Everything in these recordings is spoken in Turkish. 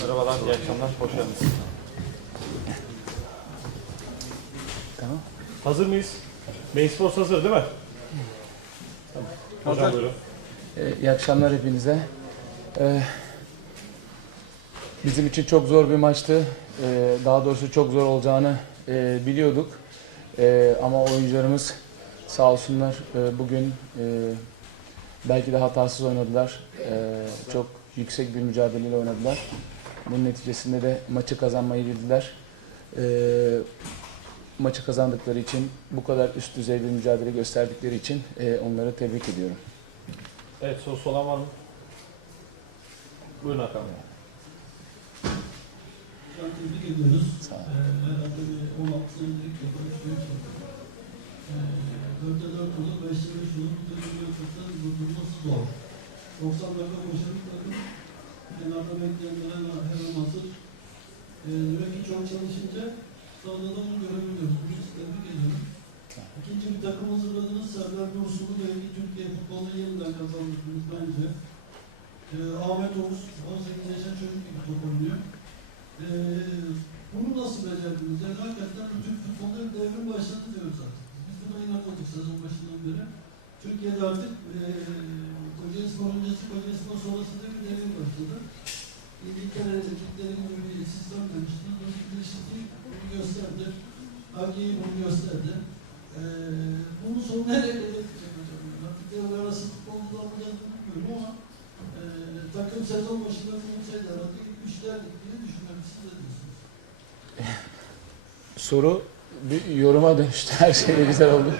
Merhabalar, iyi akşamlar, hoş geldiniz. Tamam. Hazır mıyız? Main Sports hazır değil mi? Tamam. Hocam Hazır. buyurun. Ee, iyi akşamlar hepinize. Ee, bizim için çok zor bir maçtı. Ee, daha doğrusu çok zor olacağını e, biliyorduk. Ee, ama oyuncularımız sağ olsunlar e, bugün e, belki de hatasız oynadılar. Ee, çok yüksek bir mücadeleyle oynadılar. Bunun neticesinde de maçı kazanmayı bildiler. Ee, maçı kazandıkları için, bu kadar üst düzey bir mücadele gösterdikleri için e, onları tebrik ediyorum. Evet, sorusu olan var mı? Buyurun Hakan Bey. Tebrik ediyoruz. Sağ olun. Ee, herhalde bir 16 senedir ilk defa üç büyük takım. Ee, 4'te 4 olur, 5'te 5 olur. Bu durdurması zor. 90 dakika takım. Kenarda bekleyenlere her an hazır. Ee, demek ki çok çalışınca sahada da bunu görebiliyoruz. Bu yüzden tebrik ediyorum. İkinci bir takım hazırladınız. Serdar Dursun'u belki Türkiye futbolunu yeniden kazandırdınız bence. Ee, Ahmet Oğuz 18 yaşında çocuk gibi top oynuyor. Ee, bunu nasıl becerdiniz? Yani hakikaten Türk futbolunda bir devrim başladı diyoruz artık. Biz buna inanmadık sezon başından beri. Türkiye'de artık e, Kocaelispor öncesi, Kocaelispor sonrası da bir devrim başladı. İngiltere ligleri gibi bir sistem demiştiniz. Bu birleşikliği bunu gösterdi. Hagi'yi bunu gösterdi. Ee, bunun sonu nereye gidecek hocam? Artık devre arası futbolda alacağız bilmiyorum ama e, takım sezon başında kurulsaydı herhalde ilk üçlerdik diye düşünüyorum. Siz ne diyorsunuz? Soru bir yoruma dönüştü. Her şey de güzel oldu.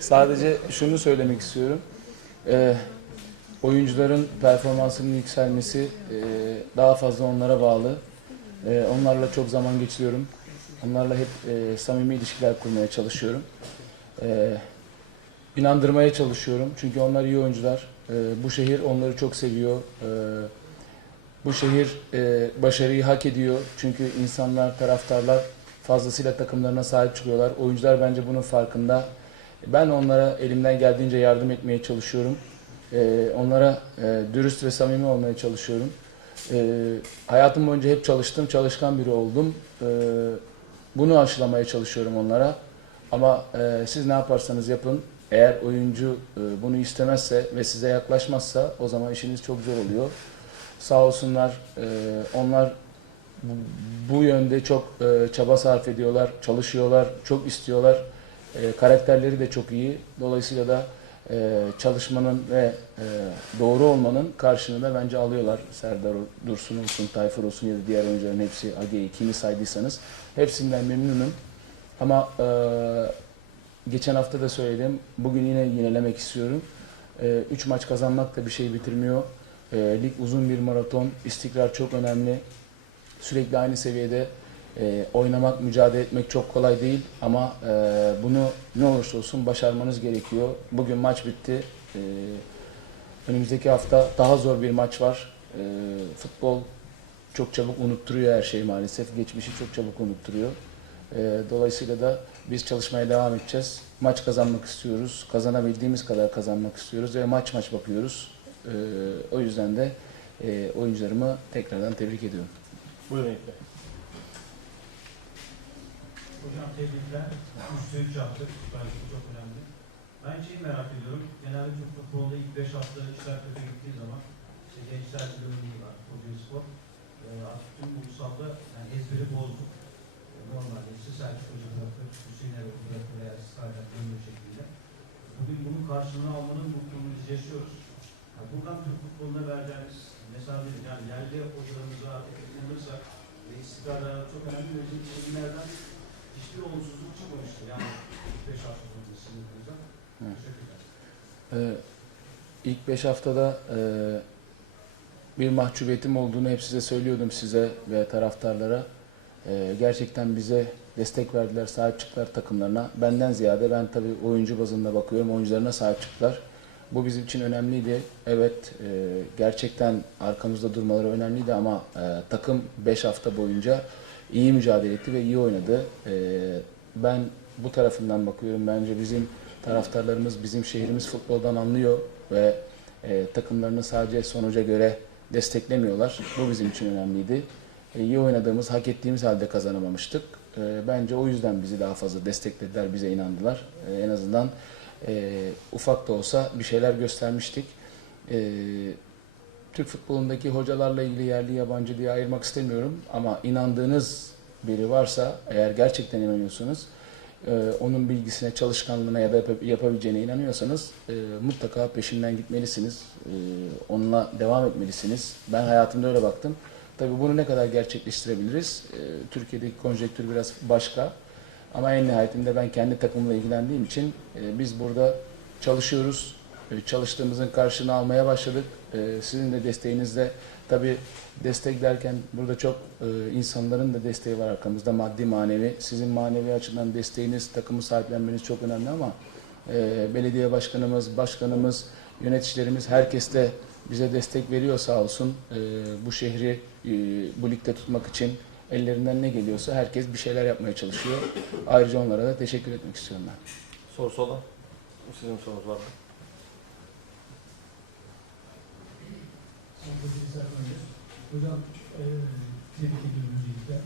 Sadece şunu söylemek istiyorum. Ee, oyuncuların performansının yükselmesi e, daha fazla onlara bağlı. Ee, onlarla çok zaman geçiriyorum. Onlarla hep e, samimi ilişkiler kurmaya çalışıyorum. Ee, inandırmaya çalışıyorum. Çünkü onlar iyi oyuncular. Ee, bu şehir onları çok seviyor. Ee, bu şehir e, başarıyı hak ediyor. Çünkü insanlar, taraftarlar fazlasıyla takımlarına sahip çıkıyorlar. Oyuncular bence bunun farkında. Ben onlara elimden geldiğince yardım etmeye çalışıyorum. Ee, onlara e, dürüst ve samimi olmaya çalışıyorum. Ee, hayatım boyunca hep çalıştım, çalışkan biri oldum. Ee, bunu aşılamaya çalışıyorum onlara. Ama e, siz ne yaparsanız yapın, eğer oyuncu e, bunu istemezse ve size yaklaşmazsa o zaman işiniz çok zor oluyor. Sağ olsunlar, e, onlar bu- bu yönde çok e, çaba sarf ediyorlar, çalışıyorlar, çok istiyorlar. E, karakterleri de çok iyi. Dolayısıyla da e, çalışmanın ve e, doğru olmanın karşılığını da bence alıyorlar. Serdar Dursun olsun, Tayfur olsun ya da diğer oyuncuların hepsi, Age'yi kimi saydıysanız hepsinden memnunum. Ama e, geçen hafta da söyledim, bugün yine yinelemek istiyorum. E, üç maç kazanmak da bir şey bitirmiyor. E, lig uzun bir maraton, istikrar çok önemli. Sürekli aynı seviyede e, oynamak, mücadele etmek çok kolay değil ama e, bunu ne olursa olsun başarmanız gerekiyor. Bugün maç bitti. E, önümüzdeki hafta daha zor bir maç var. E, futbol çok çabuk unutturuyor her şeyi maalesef. Geçmişi çok çabuk unutturuyor. E, dolayısıyla da biz çalışmaya devam edeceğiz. Maç kazanmak istiyoruz. Kazanabildiğimiz kadar kazanmak istiyoruz ve maç maç bakıyoruz. E, o yüzden de e, oyuncularımı tekrardan tebrik ediyorum. Buyurun. Hocam tebrikler. Üçte üç yaptık. Bence çok önemli. Ben şeyi merak ediyorum. Genelde Türk futbolunda ilk beş hafta işler kötü gittiği zaman işte gençler bölümü var. Kocaeli Spor. Ee, artık tüm ulusalda yani ezberi bozduk. Ee, normalde işte Selçuk Hoca bırakır, Hüseyin Erol bırakır eğer ısrarla dönüyor şekilde. Bugün bunun karşılığını almanın mutluluğunu biz yaşıyoruz. Yani buradan Türk futboluna vereceğiniz mesaj nedir? Yani yerli hocalarımıza inanırsak ve istikrara çok önemli bizim çizimlerden hiçbir olumsuzluk çıkmamıştı. Yani ilk beş hafta sonrası sınıfımızda. Evet. Ee, ilk 5 haftada e, bir mahcubiyetim olduğunu hep size söylüyordum size ve taraftarlara. Ee, gerçekten bize destek verdiler, sahip çıktılar takımlarına. Benden ziyade ben tabii oyuncu bazında bakıyorum, oyuncularına sahip çıktılar. Bu bizim için önemliydi. Evet, e, gerçekten arkamızda durmaları önemliydi ama e, takım 5 hafta boyunca iyi mücadele etti ve iyi oynadı. E, ben bu tarafından bakıyorum. Bence bizim taraftarlarımız, bizim şehrimiz futboldan anlıyor ve e, takımlarını sadece sonuca göre desteklemiyorlar. Bu bizim için önemliydi. E, iyi oynadığımız, hak ettiğimiz halde kazanamamıştık. E, bence o yüzden bizi daha fazla desteklediler, bize inandılar. E, en azından e, ufak da olsa bir şeyler göstermiştik. E, Türk futbolundaki hocalarla ilgili yerli yabancı diye ayırmak istemiyorum ama inandığınız biri varsa eğer gerçekten inanıyorsanız e, onun bilgisine, çalışkanlığına ya da yap- yapabileceğine inanıyorsanız e, mutlaka peşinden gitmelisiniz. E, onunla devam etmelisiniz. Ben hayatımda öyle baktım. Tabii bunu ne kadar gerçekleştirebiliriz? E, Türkiye'deki konjektür biraz başka. Ama en nihayetinde ben kendi takımımla ilgilendiğim için e, biz burada çalışıyoruz. E, çalıştığımızın karşılığını almaya başladık. E, sizin de desteğinizle tabii destek derken burada çok e, insanların da desteği var arkamızda maddi manevi. Sizin manevi açıdan desteğiniz, takımı sahiplenmeniz çok önemli ama e, belediye başkanımız, başkanımız, yöneticilerimiz herkes de bize destek veriyor sağ olsun. E, bu şehri e, bu ligde tutmak için ellerinden ne geliyorsa herkes bir şeyler yapmaya çalışıyor. Ayrıca onlara da teşekkür etmek istiyorum ben. Sorusu olan? Sizin sorunuz var mı? Bilimsel önce. Hocam e, tebrik ediyorum öncelikle.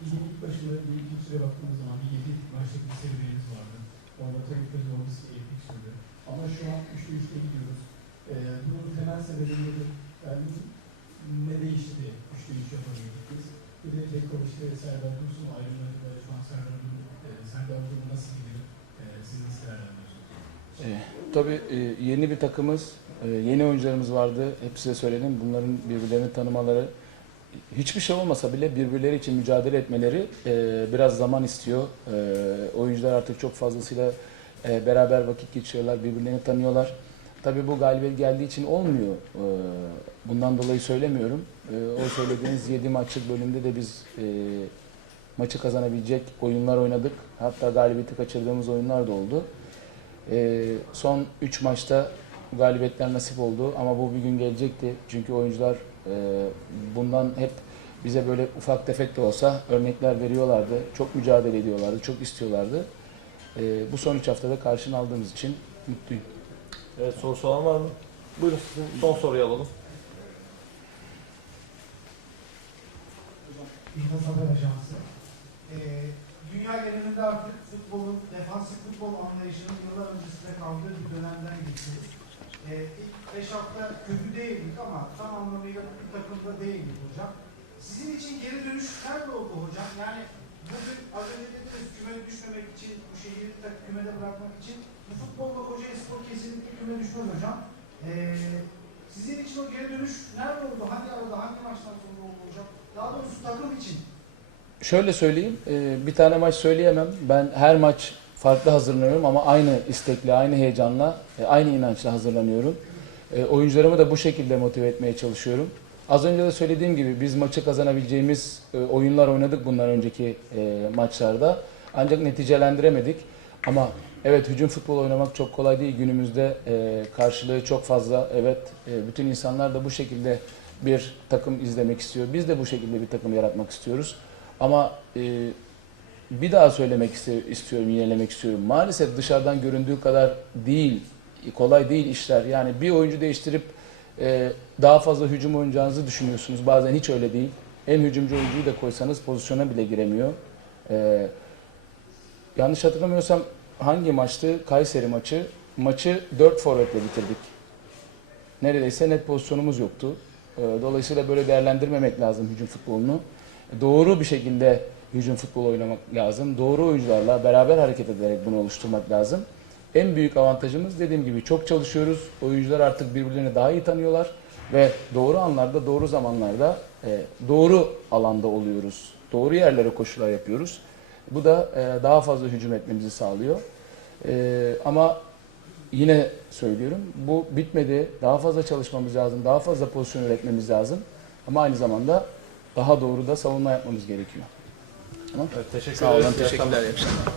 Bizim ilk başına bir iki süre baktığımız zaman bir yedi maçlık bir serüveniniz vardı. Orada tabii ki zorlu bir sürdü. Ama şu an üçte üçte gidiyoruz. E, bunun temel sebebi nedir? Yani ne değişti de üçte üç yapabildik biz? Bir de tekrar işte Serdar Dursun ayrılmadı ve şu an Serdar Dursun, e, Serdar Dursun nasıl gidiyor? E, siz nasıl? E, tabii e, yeni bir takımız, e, yeni oyuncularımız vardı. Hep size söyledim. Bunların birbirlerini tanımaları, hiçbir şey olmasa bile birbirleri için mücadele etmeleri e, biraz zaman istiyor. E, oyuncular artık çok fazlasıyla e, beraber vakit geçiriyorlar, birbirlerini tanıyorlar. Tabii bu galibiyet geldiği için olmuyor. E, bundan dolayı söylemiyorum. E, o söylediğiniz 7 maçlık bölümde de biz e, maçı kazanabilecek oyunlar oynadık. Hatta galibiyeti kaçırdığımız oyunlar da oldu. E, son 3 maçta galibiyetler nasip oldu ama bu bir gün gelecekti. Çünkü oyuncular e, bundan hep bize böyle ufak tefek de olsa örnekler veriyorlardı. Çok mücadele ediyorlardı, çok istiyorlardı. E, bu son 3 haftada karşını aldığımız için mutluyum. Evet sorusu olan var mı? Buyurun sizin son soruyu alalım. İlmaz Haber Ajansı. Ee, dünya genelinde artık futbolun, defansif futbol anlayışının yıllar öncesinde kaldığı bir dönemden geçiyoruz. Ee, ilk 5 hafta kötü değildik ama tam anlamıyla bir takımda değildik hocam. Sizin için geri dönüş nerede oldu hocam? Yani bugün az önce dediniz kümeye düşmemek için, bu şehri kümede bırakmak için bu futbolla Kocaeli Spor kesinlikle küme düşmez hocam. Ee, sizin için o geri dönüş nerede oldu? Hangi arada, hangi maçtan sonra oldu hocam? Daha doğrusu takım için. Şöyle söyleyeyim, e, bir tane maç söyleyemem. Ben her maç farklı hazırlanıyorum ama aynı istekle, aynı heyecanla, e, aynı inançla hazırlanıyorum. E, Oyuncularımı da bu şekilde motive etmeye çalışıyorum. Az önce de söylediğim gibi biz maçı kazanabileceğimiz e, oyunlar oynadık bundan önceki maçlarda. Ancak neticelendiremedik. Ama evet hücum futbol oynamak çok kolay değil. Günümüzde karşılığı çok fazla. Evet bütün insanlar da bu şekilde bir takım izlemek istiyor. Biz de bu şekilde bir takım yaratmak istiyoruz. Ama bir daha söylemek istiyorum, yinelemek istiyorum. Maalesef dışarıdan göründüğü kadar değil, kolay değil işler. Yani bir oyuncu değiştirip e, daha fazla hücum oynayacağınızı düşünüyorsunuz. Bazen hiç öyle değil. En hücumcu oyuncuyu da koysanız pozisyona bile giremiyor. E, yanlış hatırlamıyorsam hangi maçtı? Kayseri maçı. Maçı 4 forvetle bitirdik. Neredeyse net pozisyonumuz yoktu. E, dolayısıyla böyle değerlendirmemek lazım hücum futbolunu. Doğru bir şekilde hücum futbolu oynamak lazım. Doğru oyuncularla beraber hareket ederek bunu oluşturmak lazım. En büyük avantajımız dediğim gibi çok çalışıyoruz. Oyuncular artık birbirlerini daha iyi tanıyorlar ve doğru anlarda, doğru zamanlarda e, doğru alanda oluyoruz. Doğru yerlere koşular yapıyoruz. Bu da e, daha fazla hücum etmemizi sağlıyor. E, ama yine söylüyorum bu bitmedi. Daha fazla çalışmamız lazım. Daha fazla pozisyon üretmemiz lazım. Ama aynı zamanda daha doğru da savunma yapmamız gerekiyor. Tamam. Evet teşekkür Sağ olun. Teşekkürler. iyi akşamlar.